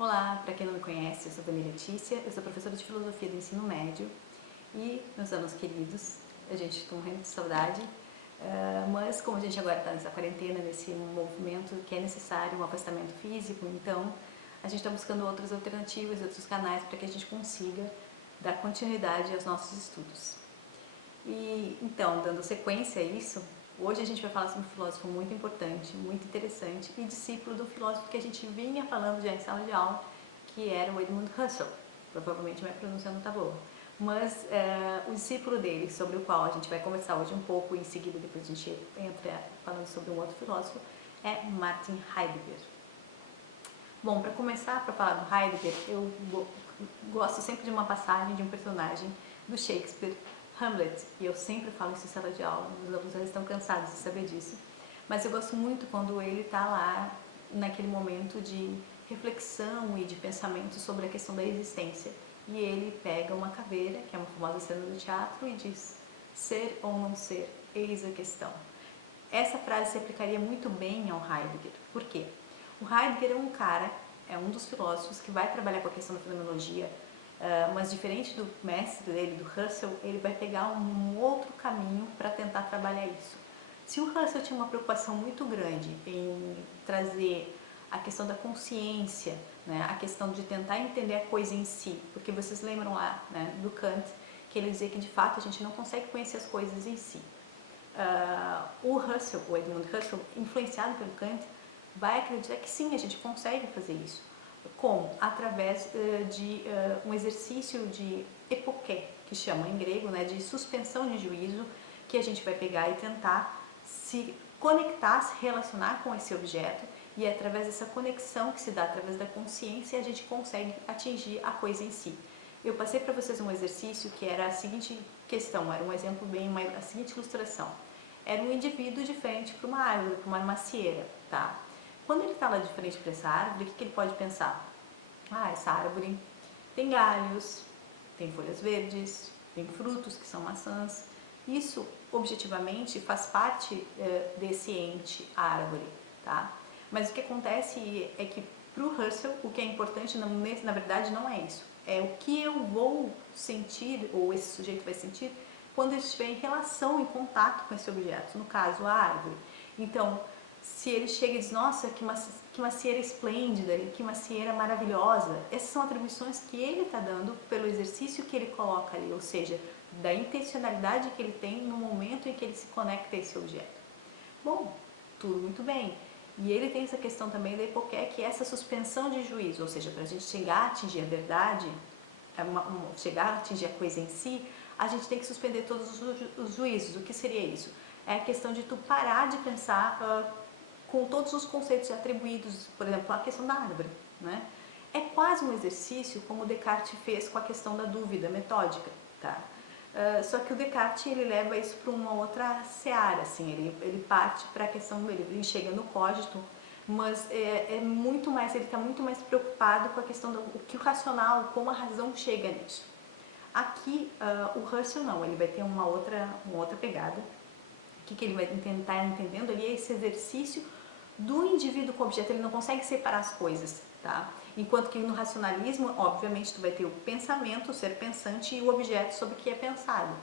Olá, para quem não me conhece, eu sou Dani Letícia, eu sou professora de Filosofia do Ensino Médio e, meus alunos queridos, a gente está morrendo de saudade, mas como a gente agora está nessa quarentena, nesse movimento que é necessário um afastamento físico, então a gente está buscando outras alternativas, outros canais para que a gente consiga dar continuidade aos nossos estudos. E então, dando sequência a isso, hoje a gente vai falar sobre um filósofo muito importante, muito interessante e discípulo do filósofo que a gente vinha falando já em sala de aula, que era o Edmund Husserl. Provavelmente minha pronúncia não está boa. Mas o discípulo dele, sobre o qual a gente vai conversar hoje um pouco e em seguida depois a gente entra falando sobre um outro filósofo, é Martin Heidegger. Bom, para começar, para falar do Heidegger, eu gosto sempre de uma passagem de um personagem do Shakespeare, Hamlet, e eu sempre falo isso em sala de aula, os alunos já estão cansados de saber disso, mas eu gosto muito quando ele está lá naquele momento de reflexão e de pensamento sobre a questão da existência, e ele pega uma caveira, que é uma famosa cena do teatro, e diz: ser ou não ser, eis a questão. Essa frase se aplicaria muito bem ao Heidegger. Por quê? O Heidegger é um cara, é um dos filósofos que vai trabalhar com a questão da fenomenologia, mas diferente do mestre dele, do Husserl, ele vai pegar um outro caminho para tentar trabalhar isso. Se o Husserl tinha uma preocupação muito grande em trazer a questão da consciência, né, a questão de tentar entender a coisa em si, porque vocês lembram lá, né, do Kant, que ele dizia que de fato a gente não consegue conhecer as coisas em si. O Husserl, o Edmund Husserl, influenciado pelo Kant, vai acreditar que sim, a gente consegue fazer isso. Como? Através de um exercício de epoké, que chama em grego, né, de suspensão de juízo, que a gente vai pegar e tentar se conectar, se relacionar com esse objeto, e é através dessa conexão que se dá através da consciência a gente consegue atingir a coisa em si. Eu passei para vocês um exercício que era a seguinte questão, era um exemplo bem, a seguinte ilustração. Era um indivíduo de frente para uma árvore, para uma macieira, tá? Quando ele está lá de frente para essa árvore, o que ele pode pensar? Ah, essa árvore tem galhos, tem folhas verdes, tem frutos que são maçãs. Isso, objetivamente, faz parte desse ente árvore, tá? Mas o que acontece é que para o Husserl, o que é importante, na verdade, não é isso. É o que eu vou sentir, ou esse sujeito vai sentir, quando ele estiver em relação, em contato com esse objeto, no caso, a árvore. Então, se ele chega e diz: nossa, que macieira esplêndida, que macieira maravilhosa, essas são atribuições que ele está dando pelo exercício que ele coloca ali, ou seja, da intencionalidade que ele tem no momento em que ele se conecta a esse objeto. Bom, tudo muito bem. E ele tem essa questão também da epoké, que é essa suspensão de juízo, ou seja, para a gente chegar a atingir a verdade, chegar a atingir a coisa em si, a gente tem que suspender todos os juízos. O que seria isso? É a questão de tu parar de pensar com todos os conceitos atribuídos, por exemplo, a questão da árvore, né? É quase um exercício como Descartes fez com a questão da dúvida metódica, tá? Só que o Descartes ele leva isso para uma outra seara, assim, ele parte para a questão dele, ele chega no cogito, mas muito mais, ele está muito mais preocupado com a questão do que o racional, como a razão chega nisso. Aqui o Husserl não, ele vai ter uma outra pegada. O que ele vai tentar entendendo ali é esse exercício do indivíduo com o objeto, ele não consegue separar as coisas, tá? Enquanto que no racionalismo, obviamente, tu vai ter o pensamento, o ser pensante e o objeto sobre o que é pensado.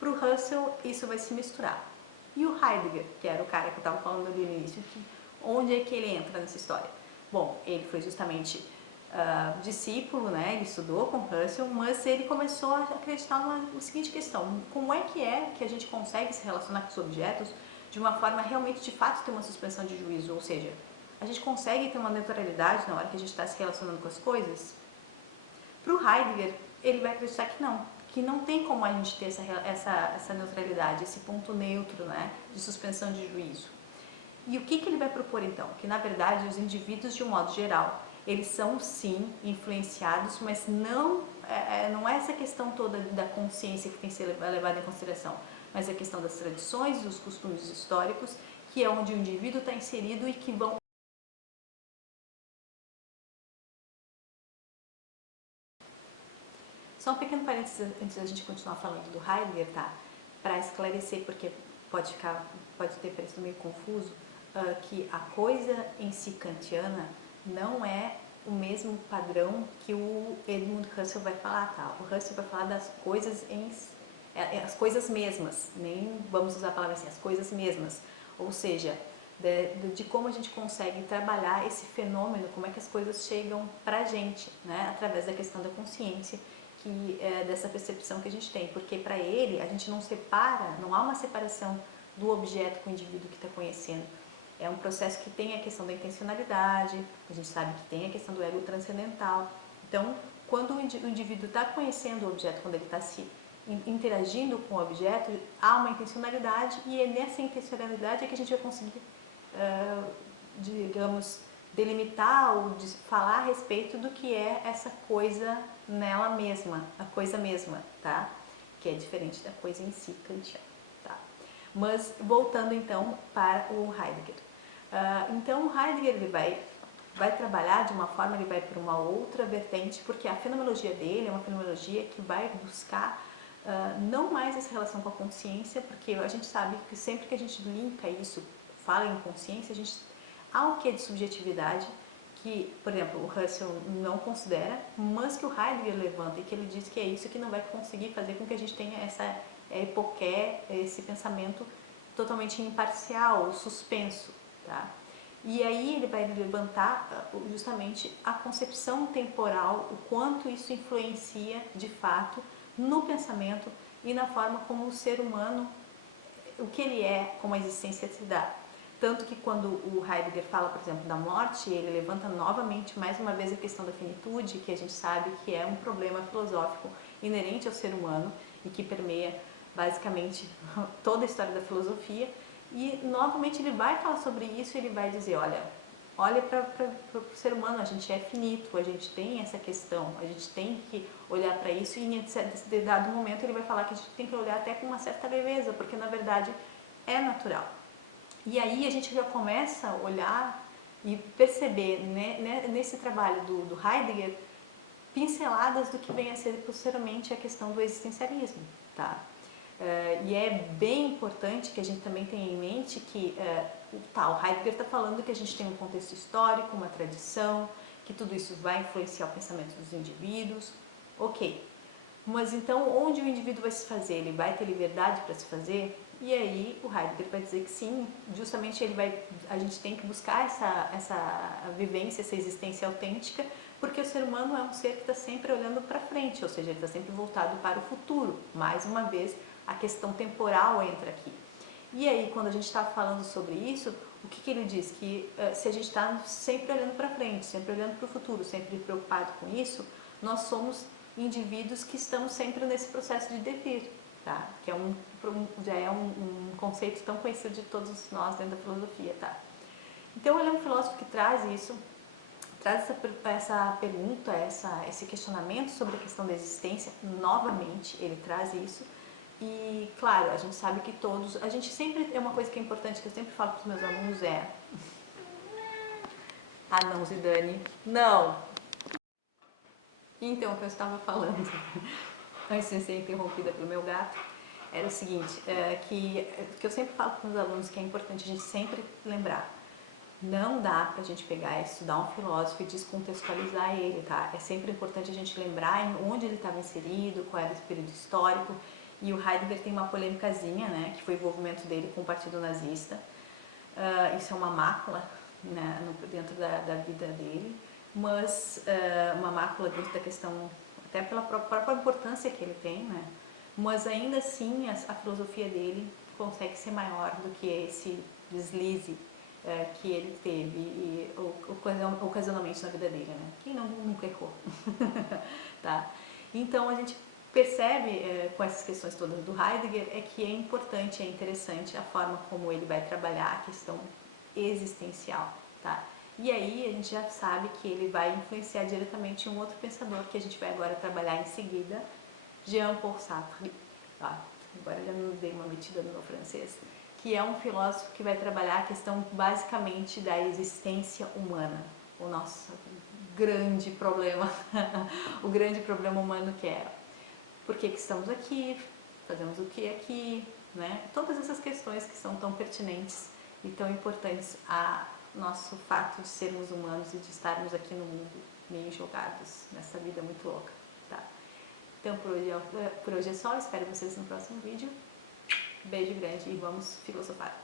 Para o Husserl, isso vai se misturar. E o Heidegger, que era o cara que eu estava falando ali no início, onde é que ele entra nessa história? Bom, ele foi justamente discípulo, né? Ele estudou com Husserl, mas ele começou a acreditar na seguinte questão: como é que a gente consegue se relacionar com os objetos de uma forma realmente, de fato, ter uma suspensão de juízo, ou seja, a gente consegue ter uma neutralidade na hora que a gente está se relacionando com as coisas? Para o Heidegger, ele vai acreditar que não tem como a gente ter essa neutralidade, esse ponto neutro, né, de suspensão de juízo. E o que ele vai propor então? Que na verdade os indivíduos, de um modo geral, eles são sim influenciados, mas não é essa questão toda da consciência que tem que ser levada em consideração, mas a questão das tradições, dos costumes históricos, que é onde o indivíduo está inserido e que vão... Só um pequeno parênteses antes da gente continuar falando do Heidegger, tá? Para esclarecer, porque pode ter parecido meio confuso, que a coisa em si kantiana não é o mesmo padrão que o Edmund Husserl vai falar, tá? O Husserl vai falar das coisas as coisas mesmas, nem vamos usar a palavra assim, as coisas mesmas, ou seja, de como a gente consegue trabalhar esse fenômeno, como é que as coisas chegam pra gente, né? Através da questão da consciência, que é dessa percepção que a gente tem, porque para ele a gente não separa, não há uma separação do objeto com o indivíduo que está conhecendo. É um processo que tem a questão da intencionalidade, a gente sabe que tem a questão do ego transcendental. Então, quando o indivíduo está conhecendo o objeto, quando ele está se interagindo com o objeto, há uma intencionalidade e é nessa intencionalidade é que a gente vai conseguir, digamos, delimitar ou falar a respeito do que é essa coisa nela mesma, a coisa mesma, tá? Que é diferente da coisa em si kantiana, tá? Mas voltando então para o Heidegger. Então o Heidegger ele vai trabalhar de uma forma, ele vai para uma outra vertente, porque a fenomenologia dele é uma fenomenologia que vai buscar não mais essa relação com a consciência, porque a gente sabe que sempre que a gente linka isso, fala em consciência, há um quê de subjetividade que, por exemplo, o Husserl não considera, mas que o Heidegger levanta e que ele diz que é isso que não vai conseguir fazer com que a gente tenha essa epoqué, esse pensamento totalmente imparcial, suspenso, tá? E aí ele vai levantar justamente a concepção temporal, o quanto isso influencia de fato no pensamento e na forma como o ser humano, o que ele é, como a existência se dá. Tanto que quando o Heidegger fala, por exemplo, da morte, ele levanta novamente, mais uma vez, a questão da finitude, que a gente sabe que é um problema filosófico inerente ao ser humano e que permeia basicamente toda a história da filosofia. E novamente ele vai falar sobre isso e ele vai dizer, olha para o ser humano, a gente é finito, a gente tem essa questão, a gente tem que olhar para isso e em dado momento ele vai falar que a gente tem que olhar até com uma certa leveza, porque na verdade é natural. E aí a gente já começa a olhar e perceber, né, nesse trabalho do Heidegger, pinceladas do que vem a ser posteriormente a questão do existencialismo, tá? E é bem importante que a gente também tenha em mente que o Heidegger está falando que a gente tem um contexto histórico, uma tradição, que tudo isso vai influenciar o pensamento dos indivíduos, ok. Mas então, onde o indivíduo vai se fazer? Ele vai ter liberdade para se fazer? E aí o Heidegger vai dizer que sim, justamente a gente tem que buscar essa vivência, essa existência autêntica, porque o ser humano é um ser que está sempre olhando para frente, ou seja, ele está sempre voltado para o futuro. Mais uma vez, a questão temporal entra aqui. E aí, quando a gente está falando sobre isso, o que ele diz? Que se a gente está sempre olhando para frente, sempre olhando para o futuro, sempre preocupado com isso, nós somos indivíduos que estamos sempre nesse processo de devir, tá? Que já é um conceito tão conhecido de todos nós dentro da filosofia, tá? Então ele é um filósofo que traz isso, traz essa pergunta, esse questionamento sobre a questão da existência, novamente ele traz isso. E claro, a gente sabe que a gente sempre, é uma coisa que é importante, que eu sempre falo para os meus alunos não, Zidane, não! Então, o que eu estava falando, antes de ser interrompida pelo meu gato, era o seguinte, que eu sempre falo para os meus alunos que é importante a gente sempre lembrar, não dá para a gente pegar e estudar um filósofo e descontextualizar ele, tá? É sempre importante a gente lembrar onde ele estava inserido, qual era esse período histórico, e o Heidegger tem uma polêmicazinha, né, que foi o envolvimento dele com o Partido Nazista. Isso é uma mácula, né, dentro da vida dele, mas uma mácula dentro da questão, até pela própria importância que ele tem, né, mas ainda assim a filosofia dele consegue ser maior do que esse deslize que ele teve e, ocasionalmente na vida dele, né? Quem nunca errou, tá? Então a gente percebe com essas questões todas do Heidegger que é importante, é interessante a forma como ele vai trabalhar a questão existencial, tá? E aí a gente já sabe que ele vai influenciar diretamente um outro pensador que a gente vai agora trabalhar em seguida, Jean-Paul Sartre, tá? Agora já me dei uma metida no meu francês, que é um filósofo que vai trabalhar a questão basicamente da existência humana, o nosso grande problema, o grande problema humano que é por que estamos aqui, fazemos o que aqui, né? Todas essas questões que são tão pertinentes e tão importantes nosso fato de sermos humanos e de estarmos aqui no mundo meio jogados nessa vida muito louca, tá? Então por hoje é só, espero vocês no próximo vídeo. Beijo grande e vamos filosofar.